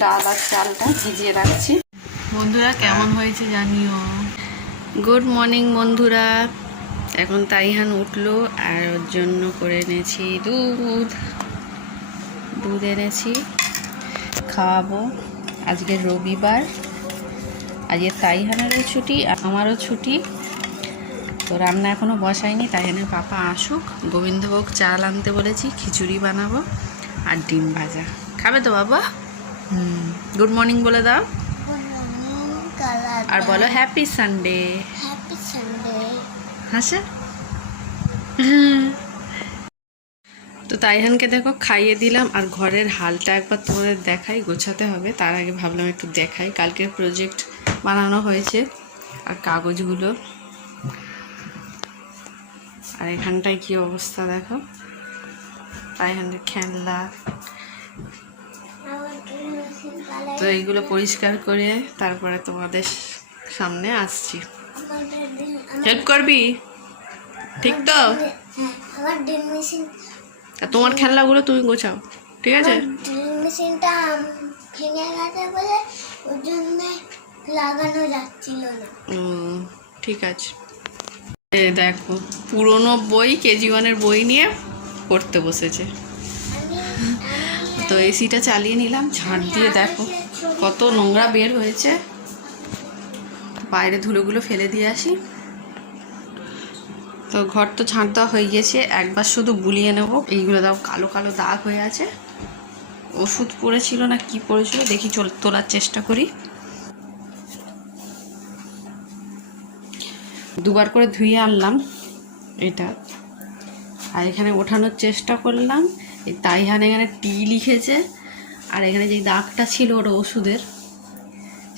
ডাল আর চালটা ভিজিয়ে রাখছি বন্ধুরা কেমন হয়েছে জানিও? গুড মর্নিং বন্ধুরা। এখন তাইহান উঠল আর ওর জন্য করে এনেছি দুধ। দুধ এনেছি খাওয়াবো। আজকে রবিবার আজকে তাইহানেরও ছুটি আর আমারও ছুটি। তো রান্না এখনও বসাইনি তাইহানের পাপা আসুক। গোবিন্দভোগ চাল আনতে বলেছি খিচুড়ি বানাবো আর ডিম ভাজা। খাবে তো বাবা? হুম গুড মর্নিং বলে দাও। আর বলো হ্যাপি সানডে। Happy Sunday. হাসে? তো তাইহানকে দেখো খাইয়ে দিলাম আর ঘরের হালটা একবার তোমাদের দেখাই, গোছাতে হবে। তার আগে ভাবলাম একটু দেখাই। কালকের প্রজেক্ট বানানো হয়েছে আর কাগজগুলো। আর এখানটায় কি অবস্থা দেখো? তাইহানের খেলনা। তো এইগুলো পরিষ্কার করে তারপরে তোমাদের সামনে আসছি। হেল্প করবি? ঠিক তো? হ্যাঁ আমার ড্রিল তোমার খেলনাগুলো তুমি গোছাও ঠিক আছে? ড্রিল মেশিনটা ভেঙে গেছে বলে ওর জন্য লাগানো যাচ্ছিল না। ঠিক আছে। এ দেখো পুরনো বই কেজি ওয়ানের বই নিয়ে পড়তে বসেছে। তো এসিটা চালিয়ে নিলাম ঝাঁট দিয়ে দেখো কত নোংরা বের হয়েছে। বাইরে ধুলোগুলো ফেলে দিয়ে আসি। তো ঘর তো ঝাঁট দেওয়া হয়ে গেছে, একবার শুধু বুলিয়ে নেব। এইগুলো দাও, কালো কালো দাগ হয়ে আছে। ওষুধ পড়েছিল না, কি পড়েছিল? দেখি চল, তোলার চেষ্টা করি। দুবার করে ধুয়ে আনলাম, এটা। আর এখানে ওঠানোর চেষ্টা করলাম, এই তাইহান এখানে টি লিখেছে, আর এখানে যে দাগটা ছিল ওটা ওষুধের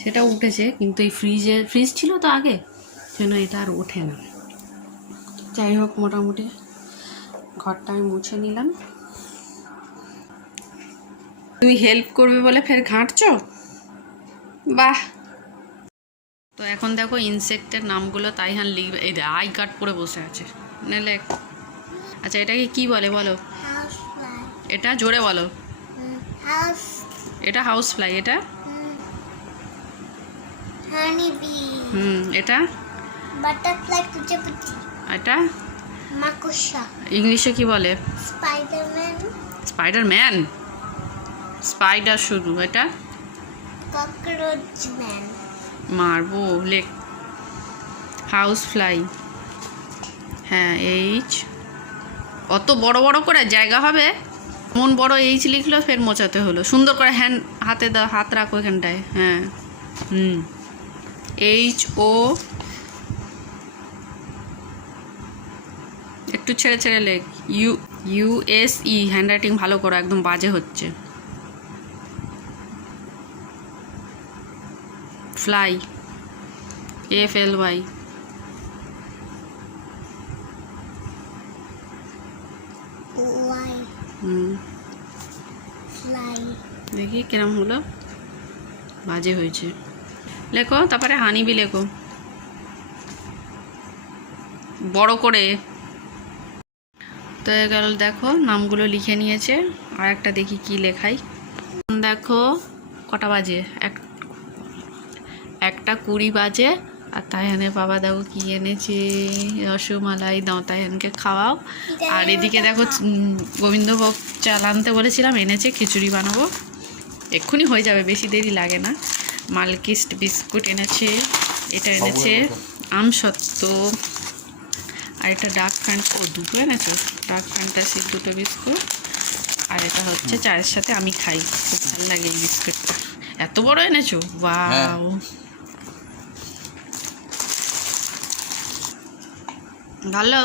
সেটা উঠেছে, কিন্তু এই ফ্রিজে, ফ্রিজ ছিল তো আগে, সেজন্য এটা আর ওঠে না। যাই হোক মোটামুটি ঘরটা আমি মুছে নিলাম। তুই হেল্প করবে বলে ফের ঘাঁটছ? বাহ! তো এখন দেখো ইনসেক্টের নামগুলো তাই তাইহান লিখবে। এই আই কার্ড পরে বসে আছে। নেলে আচ্ছা এটাকে কি বলে বলো? এটা জোরে বলো। এটা হাউস ফ্লাই এটা? হুম এটা? বাটারফ্লাই কুচিপুচি এটা? মাকুসা ইংলিশে কি বলে? স্পাইডারম্যান। স্পাইডার ম্যান স্পাইডার শুধু এটা? ককরোচ ম্যান মারবো লেক। House fly. হ্যাঁ এইচ। অত বড় বড় করে জায়গা হবে? মন বড় এইচ লিখলো ফের মোচাতে হলো। সুন্দর করে হ্যান্ড হাতে দাও হাত রাখো এখানটায়। হ্যাঁ হুম। এইচ ও একটু ছেড়ে ছেড়ে লেখ। ইউ ইউএস ই হ্যান্ড রাইটিং ভালো করো একদম বাজে হচ্ছে। Fly F L Y Y হুম। ফ্লাই দেখি কিরম হলো। বাজে হয়েছে। লেখো তারপরে হানিবি লেখো। বড় করে তো গেল দেখো নামগুলো লিখে নিয়েছে আর একটা দেখি কি লেখাই। দেখো কটা বাজে? এক একটা কুড়ি বাজে আর তাইহানের বাবা দেখো কি এনেছে রসমালাই দাও তাইহানকে খাওয়াও। আর এদিকে দেখো গোবিন্দভোগ চাল আনতে বলেছিলাম এনেছে খিচুড়ি বানাবো। এক্ষুনি হয়ে যাবে বেশি দেরি লাগে না। মালকিস্ট বিস্কুট এনেছে এটা এনেছে আমসত্ত্ব আর এটা ডার্ক ফ্যান্ট ও দুটো এনেছো ডার্ক ফ্যান্টাসি দুটো বিস্কুট। আর এটা হচ্ছে চায়ের সাথে আমি খাই খুব ভালো লাগে এই বিস্কুটটা। এত বড় এনেছো? বাও ভালো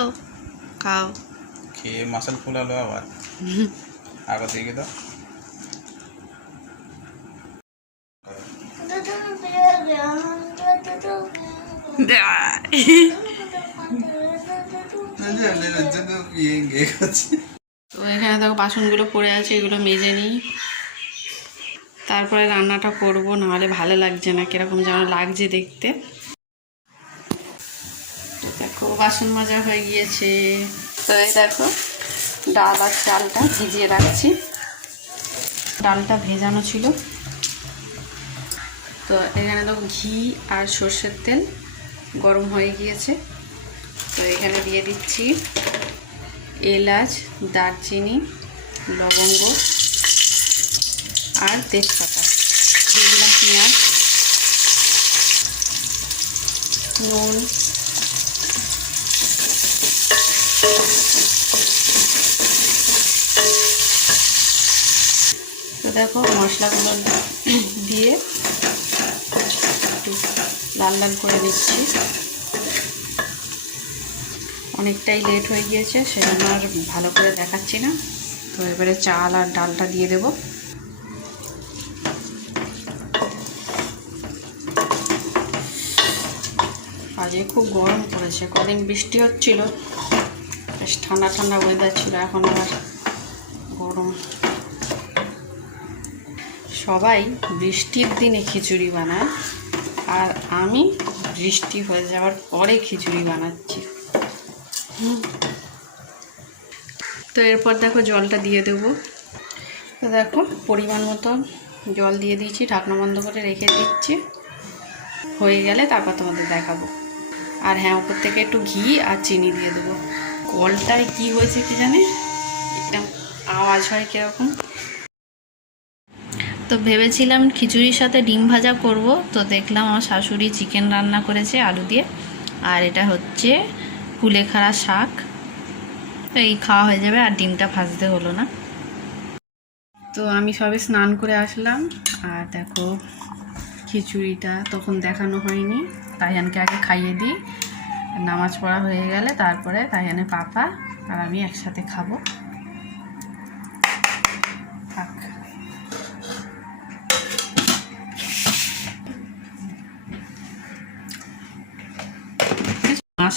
খাও। খেয়ে মাসাল ফুলালো আবার। আবার দিকে দাও। Thank তো এখানে দেখো বাসনগুলো পড়ে আছে, এগুলো মেজে নিই। তারপরে রান্নাটা করব, নাহলে ভালো লাগছে না, কীরকম যেন লাগছে দেখতে। দেখো, বাসন মাজা হয়ে গিয়েছে। তো এই দেখো, ডাল আর চালটা ভিজিয়ে রাখছি। ডালটা ভেজানো ছিল। তো এখানে দেখো ঘি আর সর্ষের তেল গরম হয়ে গিয়েছে। তো এখানে দিয়ে দিচ্ছি এলাচ, দারচিনি, লবঙ্গ আর তেজপাতা। দিয়ে দিলাম পেঁয়াজ, নুন, তো দেখো মশলাগুলো দিয়ে একটু লাল লাল করে দিচ্ছি। অনেকটাই লেট হয়ে গিয়েছে, সেজন্য আর ভালো করে দেখাচ্ছি না। তো এবারে চাল আর ডালটা দিয়ে দেব। আজকে খুব গরম পড়েছে, কদিন বৃষ্টি হচ্ছিল, বেশ ঠান্ডা ঠান্ডা ওয়েদার ছিল, এখন আবার গরম। সবাই বৃষ্টির দিনে খিচুড়ি বানায়, আর আমি বৃষ্টি হয়ে যাওয়ার পরে খিচুড়ি বানাচ্ছি। তো এরপর দেখো জলটা দিয়ে দেবো। তো দেখো, পরিমাণ মতো জল দিয়ে দিয়েছি, ঢাকনা বন্ধ করে রেখে দিচ্ছি। হয়ে গেলে তারপর তোমাদের দেখাবো। আর হ্যাঁ ওপর থেকে একটু ঘি আর চিনি দিয়ে দেবো। কলটায় কি হয়েছে কি জানে? একটা আওয়াজ হয় কীরকম? তো ভেবেছিলাম খিচুড়ির সাথে ডিম ভাজা করব, তো দেখলাম আমার শাশুড়ি চিকেন রান্না করেছে আলু দিয়ে। আর এটা হচ্ছে কুলেখাড়া শাক। তো এই খাওয়া হয়ে যাবে আর ডিমটা ভাজতে হলো না। তো আমি সবে স্নান করে আসলাম। আর দেখো, খিচুড়িটা তখন দেখানো হয়নি। তাইহানকে আগে খাইয়ে দিই। নামাজ পড়া হয়ে গেলে তারপরে তাইহানের পাপা আর আমি একসাথে খাব।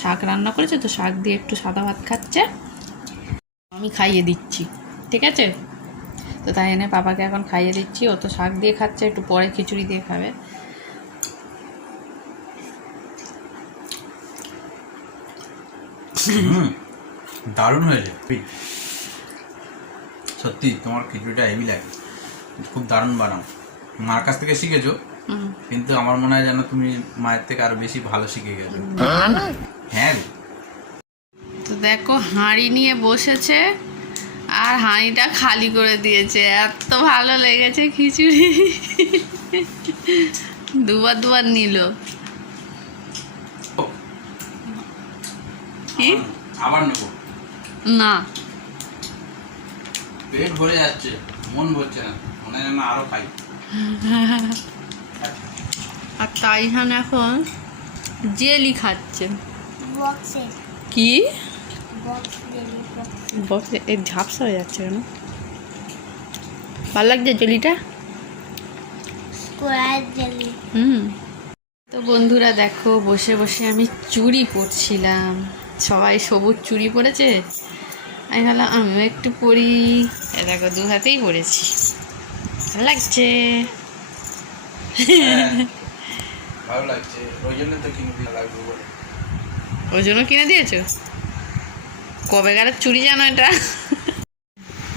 শাক রান্না করেছে তো শাক দিয়ে একটু সাদা ভাত খাচ্ছে। আমি খাইয়ে দিচ্ছি ঠিক আছে? তো তাই এনে পাপাকে এখন খাইয়ে দিচ্ছি ও তো শাক দিয়ে খাচ্ছে একটু পরে খিচুড়ি দিয়ে খাবে। দারুণ হয়েছে সত্যি তোমার খিচুড়িটা হেভি লাগে। খুব দারুণ বানাও। মার কাছ থেকে শিখেছো হুম। কিন্তু আমার মনে হয় যেন তুমি মায়ের থেকে আরও বেশি ভালো শিখে গেছো। হ্যাঁ। তো দেখো হাঁড়ি নিয়ে বসেছে আর হাঁড়িটা খালি করে দিয়েছে। এত ভালো লেগেছে খিচুড়ি। দুবার দুবার নিল। কি? আবার নেব? না। পেট ভরে যাচ্ছে মন ভরছে না। মনে হয় যেন আরও খাই। আর তাইহান এখন জেলি খাচ্ছে। কি? বক্স বক্সে। এই ঝাপসা হয়ে যাচ্ছে কেন? ভালো লাগছে জেলিটা? Square jelly. হুম। তো বন্ধুরা দেখো বসে বসে আমি চুড়ি পরছিলাম। সবাই সবুজ চুড়ি পরেছে? আমি ভাবলাম আমিও একটু পরি। এ দেখো দু হাতেই পরেছি। ভালো লাগছে? ভালো লাগছে। ওই জন্য তো কিনে দিয়ে লাগবে বলে। ওই জন্য কিনে দিয়েছ? কবে গেলে চুড়ি জানো এটা?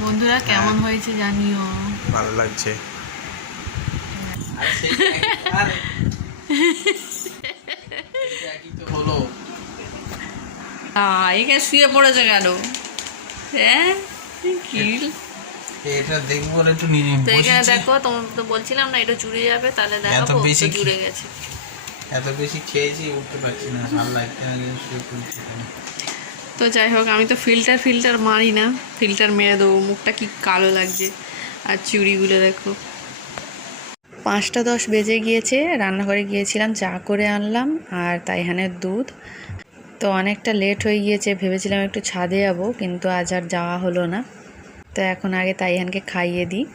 বন্ধুরা কেমন হয়েছে জানিও। ভালো লাগছে। হলো এখানে শুয়ে পড়েছে কেন? হ্যাঁ? কি এটা দেখব একটু নিয়ে তো এখানে দেখো তোমার তো বলছিলাম না এটা জুড়ে যাবে তাহলে দেখো জুড়ে গেছে। এত বেশি খেয়েছি, উঠতে পারছি না ভালো লাগছে না। তো যাই হোক, আমি তো ফিল্টার ফিল্টার মারি না ফিল্টার মেরে দেবো, মুখটা কি কালো লাগছে। আর চুড়িগুলো দেখো। পাঁচটা দশ বেজে গিয়েছে, রান্নাঘরে গিয়েছিলাম, চা করে আনলাম, আর তাইহানের দুধ। তো অনেকটা লেট হয়ে গিয়েছে, ভেবেছিলাম একটু ছাদে যাব, কিন্তু আজ আর যাওয়া হলো না। তো এখন আগে তাইহানকে খাইয়ে দিই।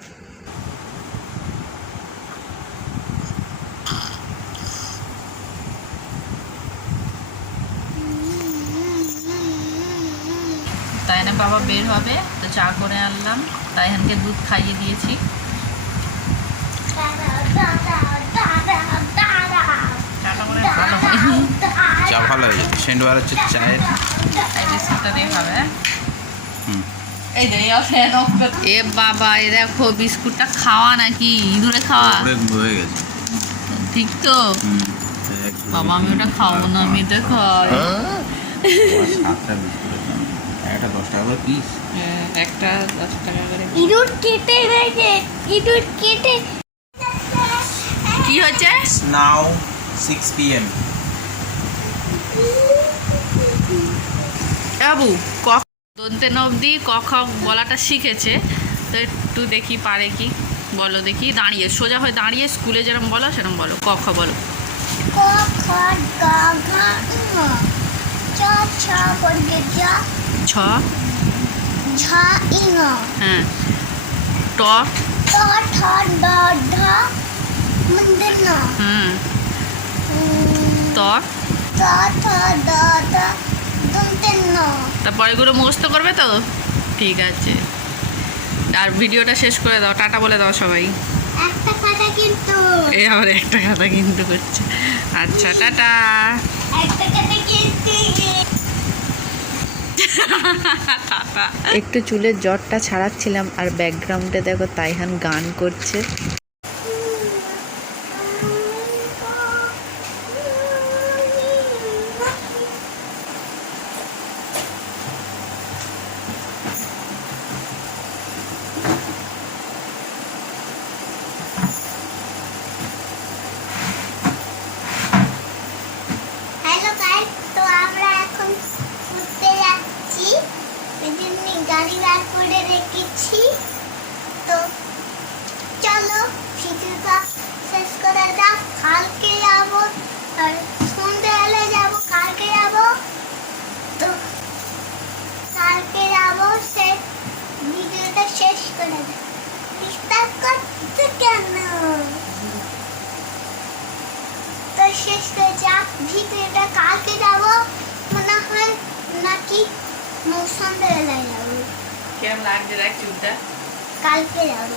তাই না বাবা বের হবে তো চা করে আনলাম। তাইহানকে দুধ খাইয়ে দিয়েছি। চাটা মনে ভালো হয়নি চা ভালো হয়েছে সেন্ট বার হচ্ছে চায়ের। বিস্কুটটা দিয়ে খাবে। হ্যাঁ? এ বাবা এ দেখো বিস্কুটটা খাওয়া নাকি? ইঁদুরে খাওয়া? হয়ে গেছে। ঠিক তো। বাবা আমি ওটা খাব না আমি এটা খাই দাম একটা দশ টাকা করে পিস হ্যাঁ, একটা দশ টাকা করে ইঁদুর কেটে রেখে ইঁদুর কেটে। কি হচ্ছে? নাও সিক্স পি এম বাবু ক দন্তে অবধি ক খ বলাটা শিখেছে। তো একটু দেখি পারে কি। বলো দেখি দাঁড়িয়ে সোজা হয়ে দাঁড়িয়ে স্কুলে যেরকম বলো সেরকম বলো ক খ বলো। ক খ গ ঘ ঙ চ ছ ছ? ঝ ইঙ। হ্যাঁ। ট? ট ঠ ড ঢ মন্দির ন। হুম। ত? ট ঠ ড ঢ দন্তের ন। তারপরে এগুলো মুখস্থ করবে তো? ঠিক আছে। আর ভিডিওটা শেষ করে দাও। টাটা বলে দাও সবাই। একটা খাতা কিন্তু। এই আমার একটা কথা কিন্তু করছে। আচ্ছা টাটা। একটা খাতা কিন্তু টাটা একটু চুলের জ্বরটা ছাড়াচ্ছিলাম আর ব্যাকগ্রাউন্ডে দেখো তাইহান গান করছে হ্যালো গাইস তো আমরা এখন ঘুরতে যাচ্ছি এই জন্য গাড়ি বার করে রেখেছি তো চলো ভিডিওটা শেষ করে দাও কালকে যাব আর সন্ধ্যেবেলা যাব কালকে যাব তো কালকে যাব সে ভিডিওটা করে ডিস্টার্ব করছে কেন? তো শেষ হয়ে যাক ভিডিওটা কালকে যাব। মনে হয় নাকি মৌসুম বেলায় যাব। কেমন লাগছে দেখ চুলটা কালকে যাব।